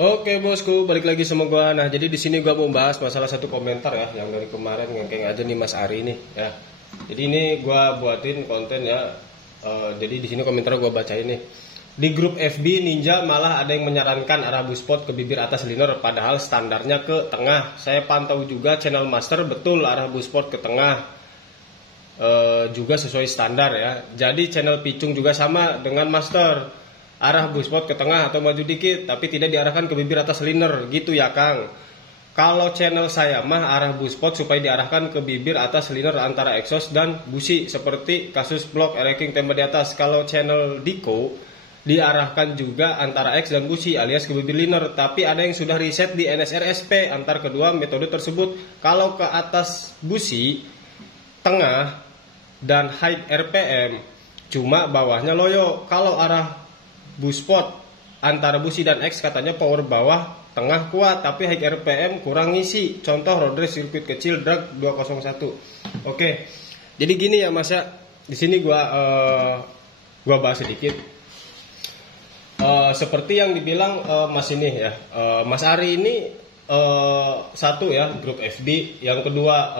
Oke bosku, balik lagi sama gua. Nah, jadi di sini gua mau bahas masalah satu komentar ya, yang dari kemarin ngengkeng aja nih Mas Ari nih ya. Jadi ini gua buatin konten ya. Jadi di sini komentar gua bacain nih. Di grup FB Ninja malah ada yang menyarankan arah buspot ke bibir atas liner, padahal standarnya ke tengah. Saya pantau juga channel master, betul arah buspot ke tengah. Juga sesuai standar ya. Jadi channel Picung juga sama dengan master, arah buspot ke tengah atau maju dikit, tapi tidak diarahkan ke bibir atas liner gitu ya Kang. Kalau channel saya mah arah buspot supaya diarahkan ke bibir atas liner antara exhaust dan busi, seperti kasus blok ereking tembak di atas. Kalau channel Diko diarahkan juga antara X dan busi alias ke bibir liner, tapi ada yang sudah riset di NSR SP antar kedua metode tersebut. Kalau ke atas busi tengah dan high RPM, cuma bawahnya loyo. Kalau arah buspot antara busi dan X katanya power bawah tengah kuat, tapi high RPM kurang ngisi. Contoh road race sirkuit kecil drag 201. Oke. Jadi gini ya Mas ya. Di sini gua bahas sedikit. Seperti yang dibilang Mas ini ya. Mas Ari ini satu ya grup FB, yang kedua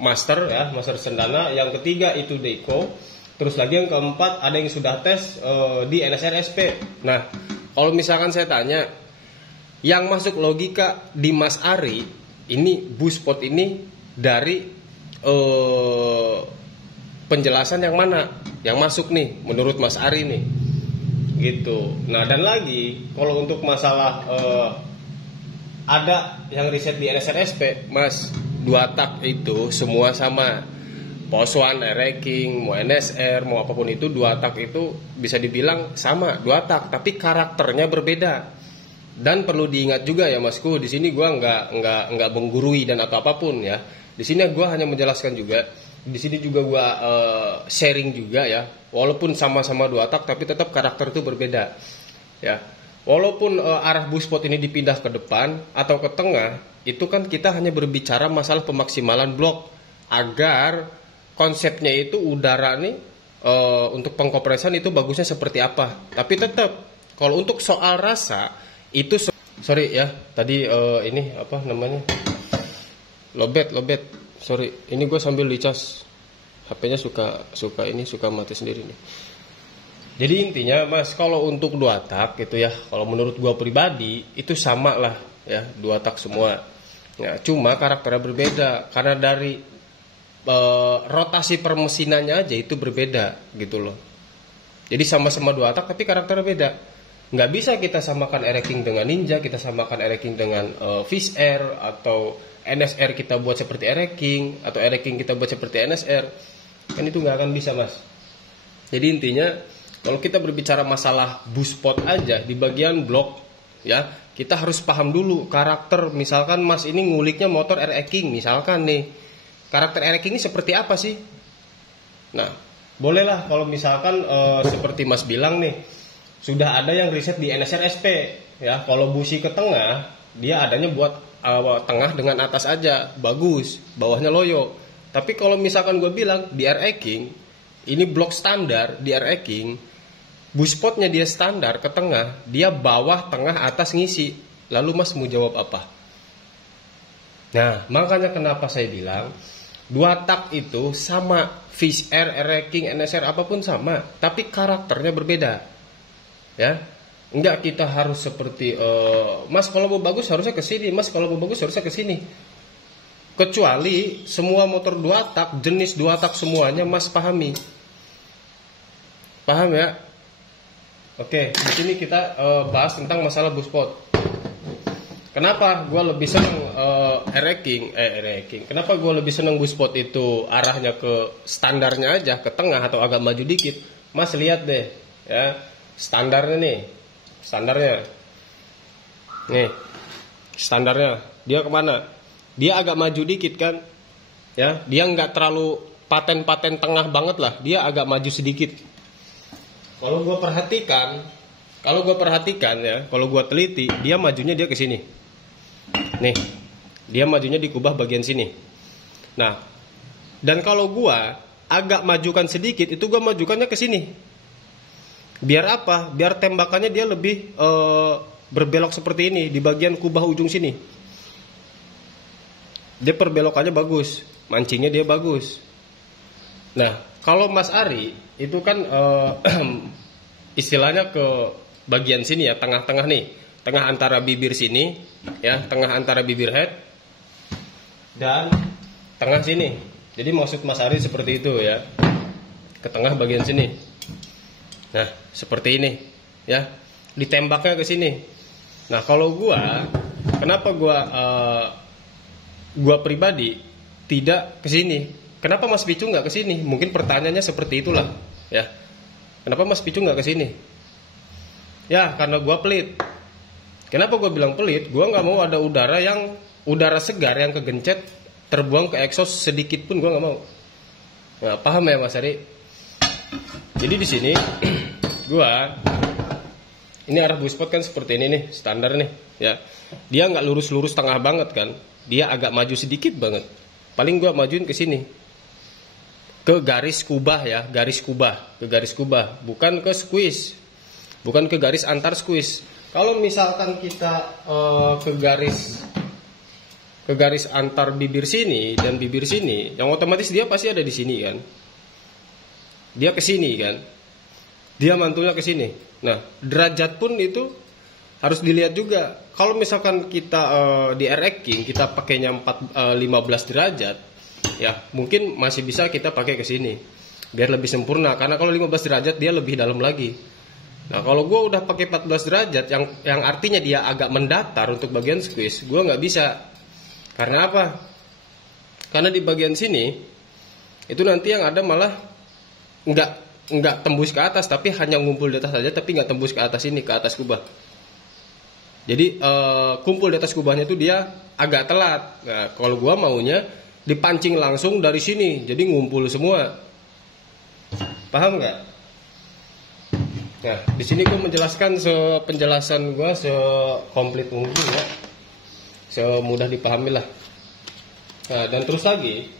master ya, master Sendana, yang ketiga itu Deiko. Terus lagi yang keempat ada yang sudah tes di NSR SP. Nah, kalau misalkan saya tanya, yang masuk logika di Mas Ari ini buspot ini dari penjelasan yang mana yang masuk nih menurut Mas Ari nih, gitu. Nah, dan lagi kalau untuk masalah ada yang riset di NSR SP, Mas, 2 tak itu semua sama. Poswan, Ereking, mau NSR, mau apapun itu 2 tak itu bisa dibilang sama 2 tak, tapi karakternya berbeda. Dan perlu diingat juga ya Masku, di sini gua nggak menggurui dan atau apapun ya. Di sini gua hanya menjelaskan juga. Di sini juga gua sharing juga ya. Walaupun sama-sama 2 tak, tapi tetap karakter itu berbeda. Ya. Walaupun arah buspot ini dipindah ke depan atau ke tengah, itu kan kita hanya berbicara masalah pemaksimalan blok agar konsepnya itu udara nih untuk pengkompresan itu bagusnya seperti apa. Tapi tetap kalau untuk soal rasa itu sorry ya, tadi ini apa namanya, lobet sorry, ini gue sambil dicas HP-nya suka mati sendiri nih. Jadi intinya Mas, kalau untuk 2 tak gitu ya, kalau menurut gue pribadi itu sama lah ya, 2 tak semua ya, cuma karakternya berbeda karena dari rotasi permesinannya aja itu berbeda gitu loh. Jadi sama-sama 2 tak tapi karakternya beda. Nggak bisa kita samakan Ereking dengan Ninja, kita samakan Ereking dengan Fish Air, atau NSR kita buat seperti Ereking, atau Ereking kita buat seperti NSR. Kan itu nggak akan bisa Mas. Jadi intinya kalau kita berbicara masalah buspot aja di bagian blok ya, kita harus paham dulu karakter. Misalkan Mas ini nguliknya motor Ereking misalkan nih, karakter Ereking ini seperti apa sih? Nah, bolehlah kalau misalkan seperti Mas bilang nih, sudah ada yang riset di NSR SP ya. Kalau busi ke tengah, dia adanya buat tengah dengan atas aja, bagus, bawahnya loyo. Tapi kalau misalkan gue bilang di Ereking, ini blok standar di Ereking, buspotnya dia standar ke tengah, dia bawah, tengah, atas ngisi. Lalu Mas mau jawab apa? Nah, makanya kenapa saya bilang 2 tak itu sama, Fish Air, Ereking, NSR apapun sama, tapi karakternya berbeda. Ya. Enggak kita harus seperti Mas kalau mau bagus harusnya ke sini, Mas kalau mau bagus harusnya ke sini. Kecuali semua motor 2 tak, jenis 2 tak semuanya Mas pahami. Paham ya? Oke, di sini kita bahas tentang masalah buspot. Kenapa gue lebih seneng Ereking? Kenapa gue lebih seneng buspot itu arahnya ke standarnya aja, ke tengah atau agak maju dikit? Mas lihat deh, ya standarnya nih, nih, standarnya. Dia kemana? Dia agak maju dikit kan? Ya, dia nggak terlalu paten tengah banget lah. Dia agak maju sedikit. Kalau gue perhatikan ya, kalau gue teliti, dia majunya dia ke sini. Nih, dia majunya dikubah bagian sini. Nah, dan kalau gue agak majukan sedikit, itu gue majukannya ke sini. Biar apa? Biar tembakannya dia lebih berbelok seperti ini di bagian kubah ujung sini. Dia perbelokannya bagus, mancingnya dia bagus. Nah, kalau Mas Ari itu kan istilahnya ke bagian sini ya, tengah-tengah nih, tengah antara bibir sini, ya, tengah antara bibir head dan tengah sini. Jadi maksud Mas Ari seperti itu ya, ke tengah bagian sini. Nah, seperti ini, ya, ditembaknya ke sini. Nah, kalau kenapa gua pribadi tidak ke sini? Kenapa Mas Picu nggak ke sini? Mungkin pertanyaannya seperti itulah, ya. Kenapa Mas Picu nggak ke sini? Ya, karena gua pelit. Kenapa gua bilang pelit? Gua nggak mau ada udara segar yang kegencet terbuang ke exhaust sedikit pun gua nggak mau. Nah, paham ya Mas Ari? Jadi di sini ini arah buspot kan seperti ini nih, standar nih, ya. Dia nggak lurus-lurus tengah banget kan? Dia agak maju sedikit banget. Paling gua majuin ke sini. Ke garis kubah ya, ke garis kubah, bukan ke squeeze. Bukan ke garis antar squeeze. Kalau misalkan kita ke garis antar bibir sini dan bibir sini, yang otomatis dia pasti ada di sini kan. Dia ke sini kan. Dia mantulnya ke sini. Nah, derajat pun itu harus dilihat juga. Kalau misalkan kita di R-King kita pakainya 15 derajat, ya mungkin masih bisa kita pakai ke sini biar lebih sempurna, karena kalau 15 derajat dia lebih dalam lagi. Nah, kalau gue udah pakai 14 derajat yang artinya dia agak mendatar untuk bagian squeeze, gue nggak bisa. Karena apa? Karena di bagian sini itu nanti yang ada malah nggak tembus ke atas, tapi hanya ngumpul di atas saja, tapi nggak tembus ke atas ini, ke atas kubah. Jadi kumpul di atas kubahnya itu dia agak telat. Nah, kalau gue maunya dipancing langsung dari sini, jadi ngumpul semua. Paham nggak? Nah, di sini gue menjelaskan penjelasan gue sekomplit mungkin ya, semudah dipahami lah. Nah, dan terus lagi,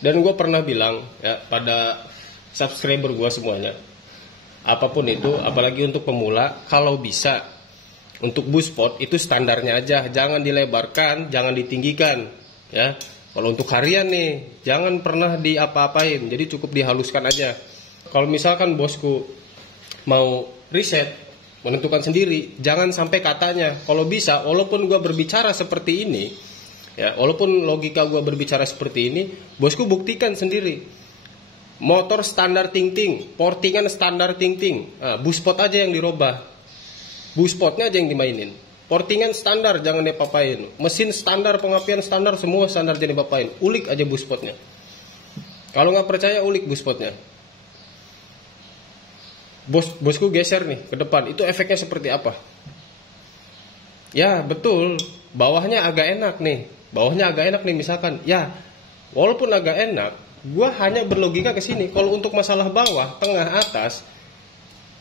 dan gue pernah bilang ya pada subscriber gue semuanya, apapun itu, apalagi untuk pemula, kalau bisa untuk buspot itu standarnya aja, jangan dilebarkan, jangan ditinggikan, ya. Kalau untuk harian nih, jangan pernah diapa-apain, jadi cukup dihaluskan aja. Kalau misalkan bosku mau riset, menentukan sendiri, jangan sampai katanya. Kalau bisa, walaupun gue berbicara seperti ini, ya, walaupun logika gue berbicara seperti ini, bosku buktikan sendiri. Motor standar ting-ting, portingan standar ting-ting, nah, buspot aja yang dirubah, buspotnya aja yang dimainin. Portingan standar jangan dipapain, mesin standar, pengapian standar, semua standar jangan dipapain. Ulik aja buspotnya. Kalau nggak percaya, ulik buspotnya. Bosku geser nih ke depan, itu efeknya seperti apa? Ya betul, bawahnya agak enak nih, misalkan. Ya, walaupun agak enak, gue hanya berlogika ke sini. Kalau untuk masalah bawah, tengah, atas,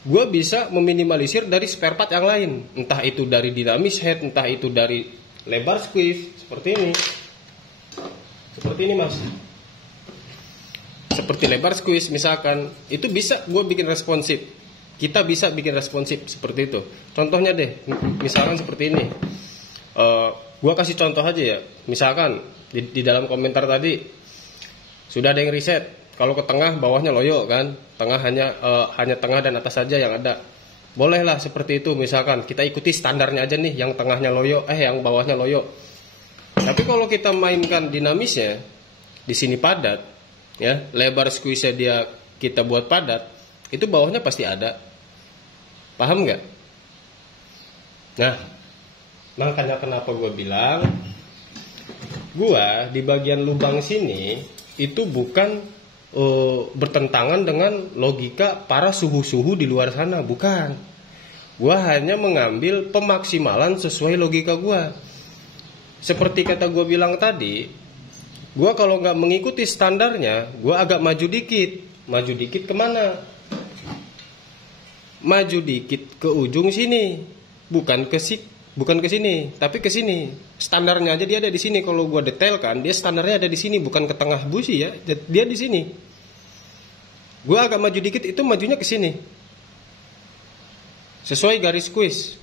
gue bisa meminimalisir dari spare part yang lain, entah itu dari dinamis head, entah itu dari lebar squeeze seperti ini mas, seperti lebar squeeze misalkan, itu bisa gue bikin responsif, kita bisa bikin responsif seperti itu. Contohnya deh, misalkan seperti ini, gue kasih contoh aja ya, misalkan di dalam komentar tadi sudah ada yang riset. Kalau ke tengah, bawahnya loyo kan, tengah hanya tengah dan atas saja yang ada. Bolehlah seperti itu, misalkan kita ikuti standarnya aja nih, yang tengahnya loyo, yang bawahnya loyo. Tapi kalau kita mainkan dinamisnya, di sini padat, ya, lebar squeeze-nya kita buat padat, itu bawahnya pasti ada. Paham nggak? Nah, makanya kenapa gue bilang, gue di bagian lubang sini itu bukan bertentangan dengan logika para suhu-suhu di luar sana, bukan. Gua hanya mengambil pemaksimalan sesuai logika gua. Seperti kata gua bilang tadi, gua kalau nggak mengikuti standarnya, gua agak maju dikit. Maju dikit kemana? Maju dikit ke ujung sini, bukan ke sini, tapi ke sini. Standarnya aja dia ada di sini. Kalau gua detailkan, dia standarnya ada di sini, bukan ke tengah busi ya. Dia di sini. Gue agak maju dikit, itu majunya ke sini. Sesuai garis squeeze.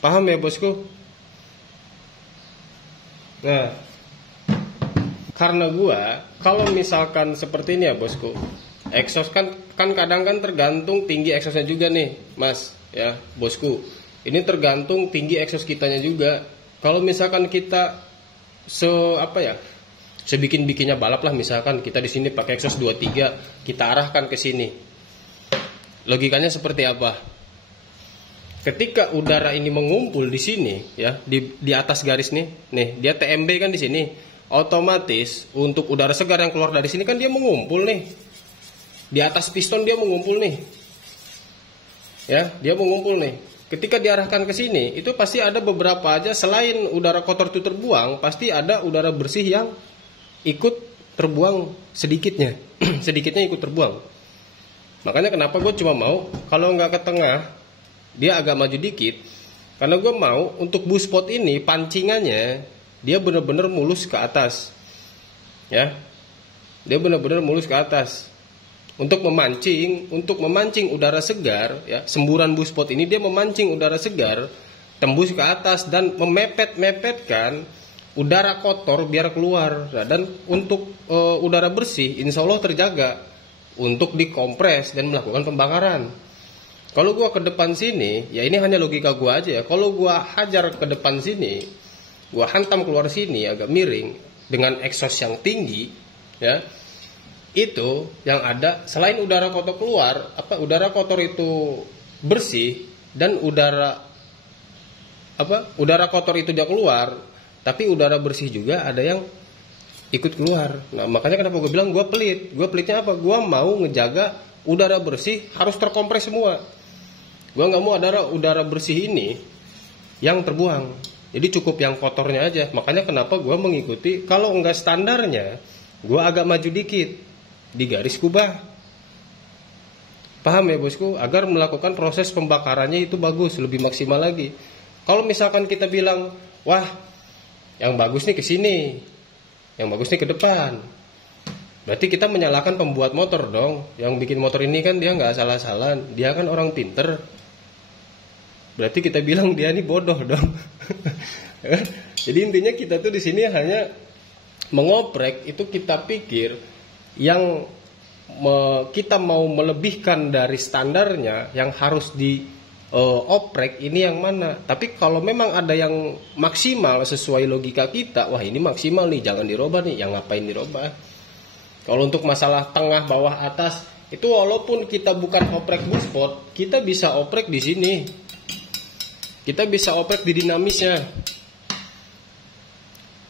Paham ya bosku? Nah, karena gua kalau misalkan seperti ini ya bosku, exhaust kan kadang kan tergantung tinggi exhaustnya juga nih mas ya bosku. Ini tergantung tinggi exhaust kitanya juga. Kalau misalkan kita sebikin-bikinnya balap lah, misalkan kita di sini pakai exhaust 23, kita arahkan ke sini. Logikanya seperti apa? Ketika udara ini mengumpul di sini ya, di atas garis nih dia TMB kan di sini, otomatis untuk udara segar yang keluar dari sini kan dia mengumpul nih. Di atas piston dia mengumpul nih. Ya, dia mengumpul nih. Ketika diarahkan ke sini, itu pasti ada beberapa aja, selain udara kotor itu terbuang, pasti ada udara bersih yang ikut terbuang sedikitnya. Sedikitnya ikut terbuang. Makanya kenapa gue cuma mau kalau nggak ke tengah, dia agak maju dikit, karena gue mau untuk boost pot ini pancingannya dia benar-benar mulus ke atas, ya, dia benar-benar mulus ke atas untuk memancing udara segar, ya, semburan boost pot ini dia memancing udara segar tembus ke atas dan memepet-mepetkan udara kotor biar keluar. Nah, dan untuk udara bersih, insya Allah terjaga untuk dikompres dan melakukan pembakaran. Kalau gua ke depan sini, ya ini hanya logika gua aja ya. Kalau gua hajar ke depan sini, gua hantam keluar sini agak miring dengan exhaust yang tinggi, ya. Itu yang ada selain udara kotor keluar, udara kotor itu bersih dan udara kotor itu dia keluar, tapi udara bersih juga ada yang ikut keluar. Nah, makanya kenapa gue bilang gue pelit. Gue pelitnya apa? Gue mau ngejaga udara bersih harus terkompres semua. Gue nggak mau ada udara bersih ini yang terbuang. Jadi cukup yang kotornya aja. Makanya kenapa gue mengikuti, kalau enggak standarnya, gue agak maju dikit di garis kubah. Paham ya bosku? Agar melakukan proses pembakarannya itu bagus, lebih maksimal lagi. Kalau misalkan kita bilang, wah, yang bagus nih ke sini, yang bagus nih ke depan, berarti kita menyalahkan pembuat motor dong. Yang bikin motor ini kan dia nggak salah-salahan, dia kan orang pinter. Berarti kita bilang dia ini bodoh dong. Jadi intinya kita tuh di sini hanya mengoprek, itu kita pikir yang kita mau melebihkan dari standarnya yang harus dioprek ini yang mana. Tapi kalau memang ada yang maksimal sesuai logika kita, wah ini maksimal nih, jangan dirubah nih, yang ngapain dirubah. Kalau untuk masalah tengah, bawah, atas, itu walaupun kita bukan oprek boost, kita bisa oprek di sini. Kita bisa oprek di dinamisnya.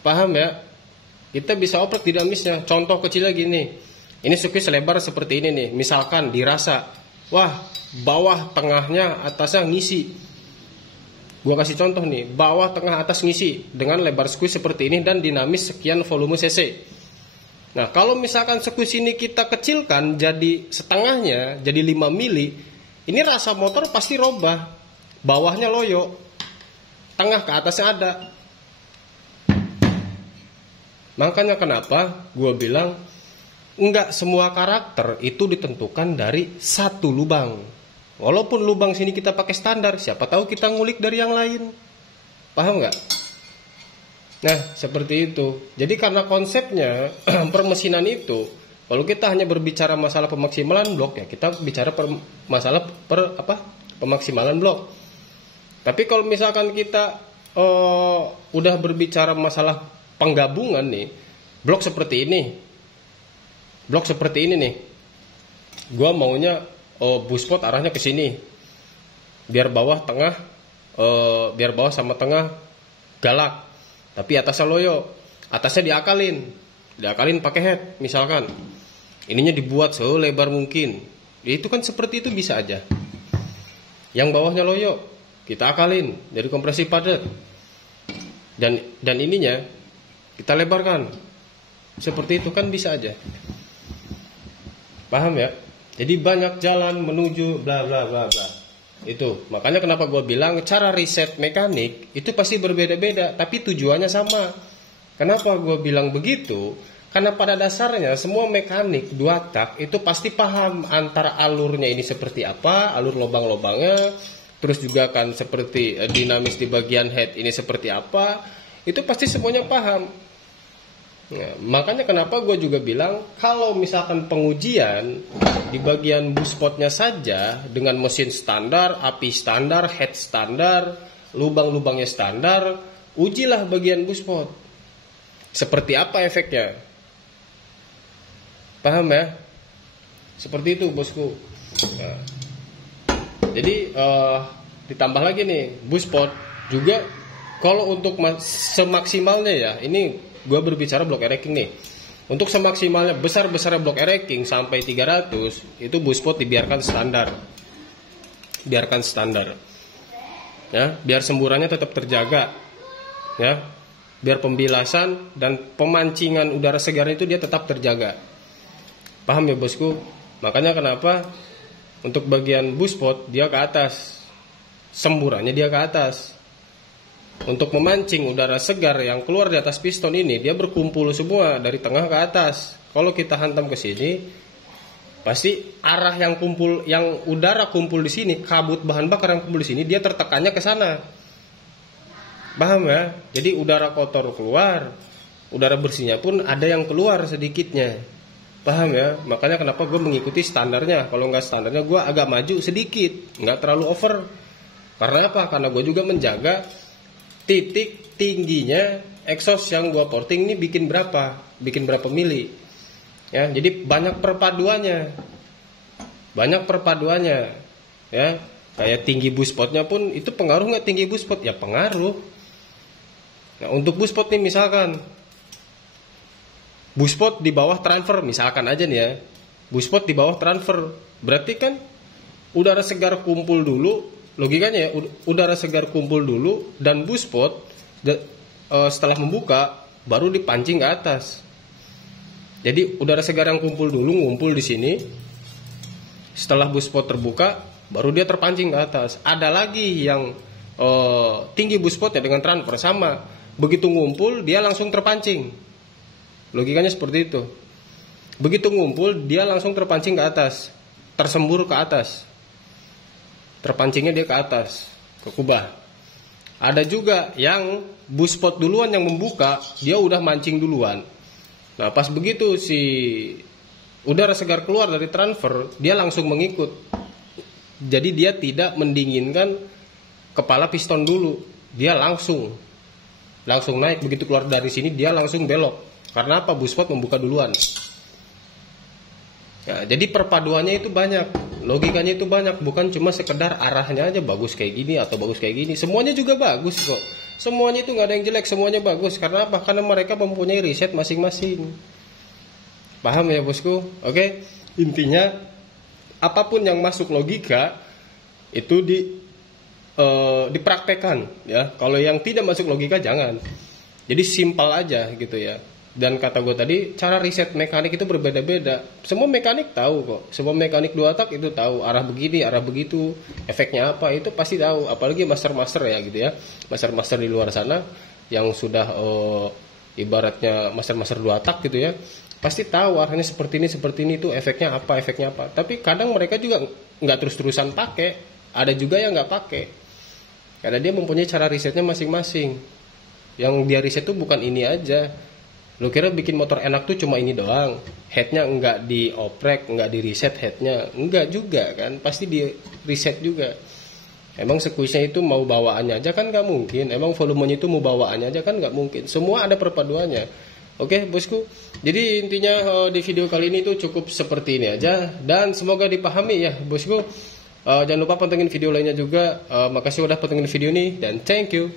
Paham ya? Kita bisa oprek di dinamisnya. Contoh kecilnya gini. Ini sirkuit selebar seperti ini nih. Misalkan dirasa, wah, bawah tengahnya atasnya ngisi. Gua kasih contoh nih, bawah tengah atas ngisi dengan lebar squeeze seperti ini dan dinamis sekian volume cc. Nah, kalau misalkan squeeze ini kita kecilkan jadi setengahnya, jadi 5 mili, ini rasa motor pasti robah. Bawahnya loyo, tengah ke atasnya ada. Makanya kenapa gue bilang enggak semua karakter itu ditentukan dari satu lubang. Walaupun lubang sini kita pakai standar, siapa tahu kita ngulik dari yang lain. Paham nggak? Nah, seperti itu. Jadi karena konsepnya permesinan itu, kalau kita hanya berbicara masalah pemaksimalan blok, ya kita bicara pemaksimalan blok. Tapi kalau misalkan kita udah berbicara masalah penggabungan nih, blok seperti ini nih, gua maunya boost pot arahnya ke sini, biar bawah sama tengah galak, tapi atasnya loyo, atasnya diakalin pakai head misalkan, ininya dibuat selebar mungkin, ya itu kan seperti itu bisa aja. Yang bawahnya loyo kita akalin dari kompresi padat, dan ininya kita lebarkan seperti itu kan bisa aja. Paham ya? Jadi banyak jalan menuju bla bla bla bla. Itu makanya kenapa gue bilang cara riset mekanik itu pasti berbeda-beda, tapi tujuannya sama. Kenapa gue bilang begitu? Karena pada dasarnya semua mekanik dua tak itu pasti paham antara alurnya ini seperti apa, alur lubang-lubangnya, terus juga kan seperti dinamis di bagian head ini seperti apa, itu pasti semuanya paham. Nah, makanya kenapa gue juga bilang kalau misalkan pengujian di bagian buspotnya saja dengan mesin standar, api standar, head standar, lubang-lubangnya standar, ujilah bagian buspot. Seperti apa efeknya? Paham ya? Seperti itu bosku. Nah, jadi ditambah lagi nih buspot juga kalau untuk semaksimalnya ya, ini gue berbicara block racking nih. Untuk semaksimalnya besar-besarnya block racking sampai 300 itu buspot dibiarkan standar. Biarkan standar. Ya, biar semburannya tetap terjaga. Ya. Biar pembilasan dan pemancingan udara segar itu dia tetap terjaga. Paham ya bosku? Makanya kenapa untuk bagian buspot dia ke atas, semburannya dia ke atas. Untuk memancing udara segar yang keluar di atas piston ini dia berkumpul semua dari tengah ke atas. Kalau kita hantam ke sini, pasti arah yang kumpul, yang udara kumpul di sini, kabut bahan bakar yang kumpul di sini, dia tertekannya ke sana. Paham ya? Jadi udara kotor keluar, udara bersihnya pun ada yang keluar sedikitnya. Paham ya? Makanya kenapa gue mengikuti standarnya. Kalau nggak standarnya gue agak maju sedikit, nggak terlalu over. Karena apa? Karena gue juga menjaga titik tingginya exhaust yang gue porting ini bikin berapa mili. Ya, jadi banyak perpaduannya. Ya, kayak tinggi buspotnya pun itu pengaruh nggak tinggi buspot? Ya pengaruh. Nah, untuk buspot nih misalkan buspot di bawah transfer, misalkan aja nih ya, buspot di bawah transfer, berarti kan udara segar kumpul dulu, logikanya ya, udara segar kumpul dulu dan buspot setelah membuka baru dipancing ke atas. Jadi udara segar yang kumpul dulu ngumpul di sini, setelah buspot terbuka baru dia terpancing ke atas. Ada lagi yang tinggi buspotnya dengan transfer sama, begitu ngumpul dia langsung terpancing. Logikanya seperti itu. Begitu ngumpul dia langsung terpancing ke atas, tersembur ke atas. Terpancingnya dia ke atas, ke kubah. Ada juga yang buspot duluan yang membuka, dia udah mancing duluan. Nah, pas begitu si udara segar keluar dari transfer, dia langsung mengikut. Jadi dia tidak mendinginkan kepala piston dulu. Dia langsung naik, begitu keluar dari sini dia langsung belok. Karena apa? Buspot membuka duluan. Ya, jadi perpaduannya itu banyak, logikanya itu banyak, bukan cuma sekedar arahnya aja bagus kayak gini atau bagus kayak gini. Semuanya juga bagus kok. Semuanya itu nggak ada yang jelek, semuanya bagus. Karena apa? Karena mereka mempunyai riset masing-masing. Paham ya bosku? Oke. Intinya apapun yang masuk logika itu dipraktekkan ya. Kalau yang tidak masuk logika jangan. Jadi simpel aja gitu ya. Dan kata gue tadi, cara riset mekanik itu berbeda-beda. Semua mekanik tahu kok. Semua mekanik dua tak itu tahu arah begini, arah begitu, efeknya apa itu pasti tahu. Apalagi master-master ya gitu ya, master-master di luar sana yang sudah ibaratnya master-master dua tak gitu ya, pasti tahu arahnya seperti ini itu efeknya apa. Tapi kadang mereka juga nggak terus-terusan pakai. Ada juga yang nggak pakai. Karena dia mempunyai cara risetnya masing-masing. Yang dia riset tuh bukan ini aja. Lo kira bikin motor enak tuh cuma ini doang, headnya enggak dioprek, enggak di reset headnya, enggak juga kan, pasti di reset juga. Emang sekuisnya itu mau bawaannya aja kan nggak mungkin, emang volumenya itu mau bawaannya aja kan nggak mungkin, semua ada perpaduannya. Oke bosku, jadi intinya di video kali ini tuh cukup seperti ini aja, dan semoga dipahami ya bosku. Jangan lupa pantengin video lainnya juga. Makasih udah pantengin video ini dan thank you.